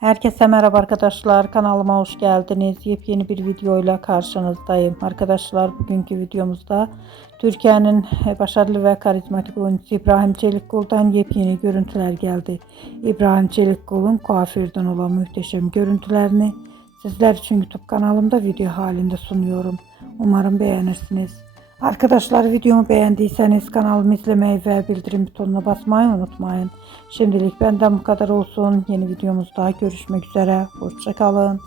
Herkese merhaba arkadaşlar. Kanalıma hoş geldiniz. Yepyeni bir videoyla karşınızdayım. Arkadaşlar bugünkü videomuzda Türkiye'nin başarılı ve karizmatik oyuncusu İbrahim Çelikkol'dan yepyeni görüntüler geldi. İbrahim Çelikkol'un kuaförden olan muhteşem görüntülerini sizler için YouTube kanalımda video halinde sunuyorum. Umarım beğenirsiniz. Arkadaşlar videomu beğendiyseniz kanalımı izlemeyi ve bildirim butonuna basmayı unutmayın. Şimdilik benden bu kadar olsun. Yeni videomuzda görüşmek üzere. Hoşça kalın.